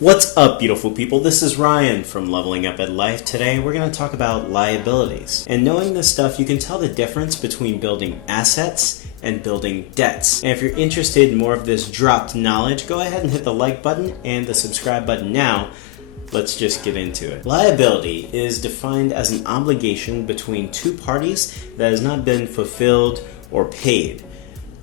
What's up, beautiful people? This is Ryan from Leveling Up at Life. Today we're going to talk about liabilities. And knowing this stuff, you can tell the difference between building assets and building debts. And if you're interested in more of this dropped knowledge, go ahead and hit the like button and the subscribe button now. Let's just get into it. Liability is defined as an obligation between two parties that has not been fulfilled or paid.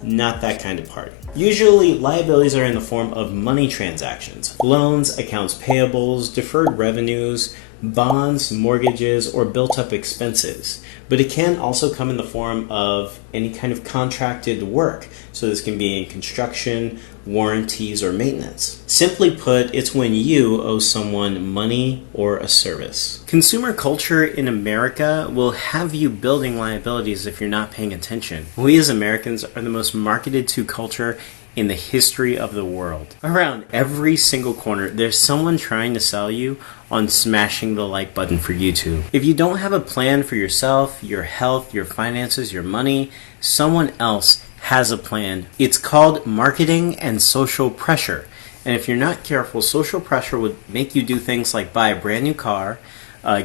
Not that kind of party. Usually, liabilities are in the form of money transactions, loans, accounts payables, deferred revenues, bonds, mortgages, or built-up expenses. But it can also come in the form of any kind of contracted work. So this can be in construction, warranties, or maintenance. Simply put, it's when you owe someone money or a service. Consumer culture in America will have you building liabilities if you're not paying attention. We as Americans are the most marketed to culture in the history of the world. Around every single corner, there's someone trying to sell you on smashing the like button for YouTube. If you don't have a plan for yourself, your health, your finances, your money, someone else has a plan. It's called marketing and social pressure. And if you're not careful, social pressure would make you do things like buy a brand new car,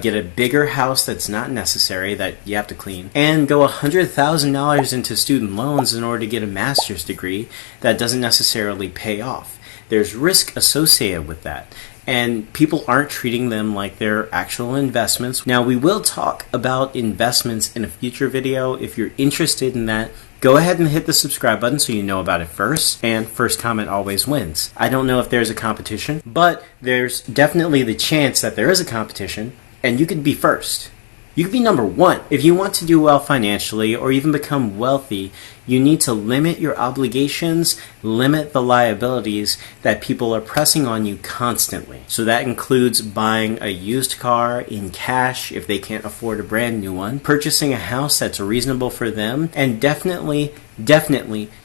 get a bigger house that's not necessary that you have to clean, and go $100,000 into student loans in order to get a master's degree that doesn't necessarily pay off. There's risk associated with that, and people aren't treating them like they're actual investments. Now, we will talk about investments in a future video. If you're interested in that, go ahead and hit the subscribe button so you know about it first, and first comment always wins. I don't know if there's a competition, but there's definitely the chance that there is a competition, and you could be first. You could be number one. If you want to do well financially or even become wealthy, you need to limit your obligations, limit the liabilities that people are pressing on you constantly. So that includes buying a used car in cash if they can't afford a brand new one, purchasing a house that's reasonable for them, and definitely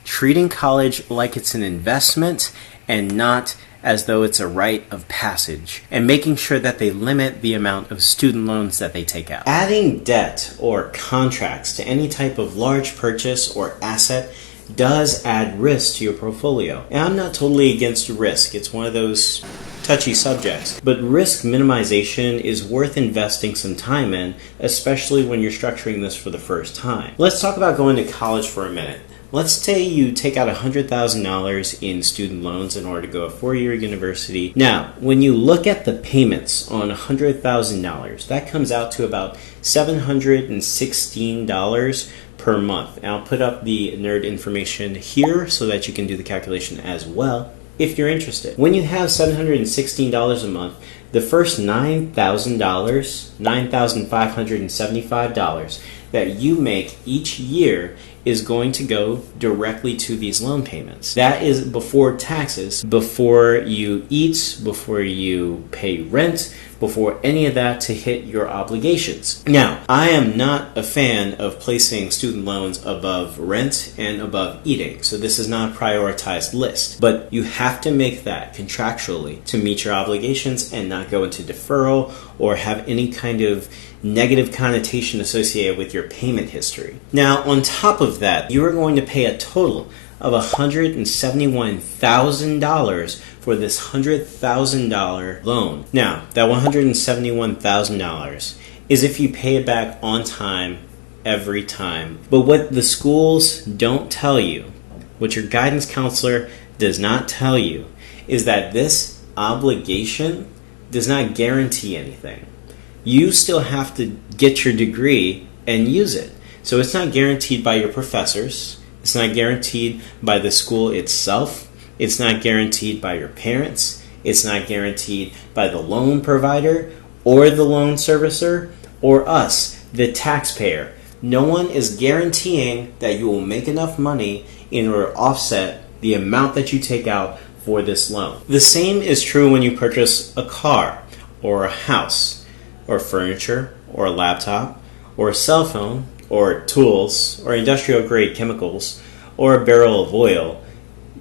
treating college like it's an investment and not as though it's a rite of passage, and making sure that they limit the amount of student loans that they take out. Adding debt or contracts to any type of large purchase or asset does add risk to your portfolio. And I'm not totally against risk. It's one of those touchy subjects. But risk minimization is worth investing some time in, especially when you're structuring this for the first time. Let's talk about going to college for a minute. Let's say you take out $100,000 in student loans in order to go to a four-year university. Now, when you look at the payments on $100,000, that comes out to about $716 per month. And I'll put up the nerd information here so that you can do the calculation as well if you're interested. When you have $716 a month, the first $9,000, $9,575 that you make each year is going to go directly to these loan payments. That is before taxes, before you eat, before you pay rent, before any of that to hit your obligations. Now, I am not a fan of placing student loans above rent and above eating, so this is not a prioritized list. But you have to make that contractually to meet your obligations and not go into deferral or have any kind of negative connotation associated with your payment history. Now, on top of that, you are going to pay a total of $171,000 for this $100,000 loan. Now, that $171,000 is if you pay it back on time every time. But what the schools don't tell you, what your guidance counselor does not tell you, is that this obligation does not guarantee anything. You still have to get your degree and use it. So it's not guaranteed by your professors. It's not guaranteed by the school itself. It's not guaranteed by your parents. It's not guaranteed by the loan provider or the loan servicer or us, the taxpayer. No one is guaranteeing that you will make enough money in order to offset the amount that you take out for this loan. The same is true when you purchase a car or a house or furniture or a laptop or a cell phone or tools or industrial grade chemicals or a barrel of oil.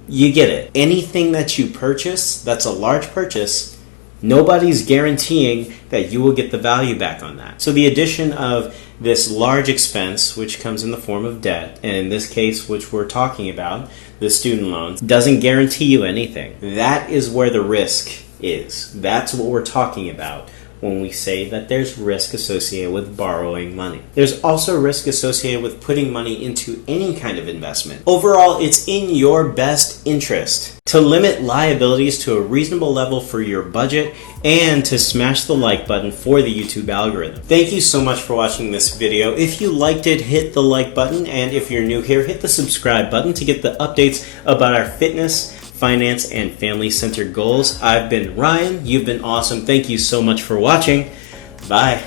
You get it. Anything that you purchase that's a large purchase, nobody's guaranteeing that you will get the value back on that. So the addition of this large expense, which comes in the form of debt, and in this case, which we're talking about, the student loans, doesn't guarantee you anything. That is where the risk is. That's what we're talking about when we say that there's risk associated with borrowing money. There's also risk associated with putting money into any kind of investment. Overall, it's in your best interest to limit liabilities to a reasonable level for your budget and to smash the like button for the YouTube algorithm. Thank you so much for watching this video. If you liked it, hit the like button, and if you're new here, hit the subscribe button to get the updates about our fitness, finance, and family-centered goals. I've been Ryan. You've been awesome. Thank you so much for watching. Bye.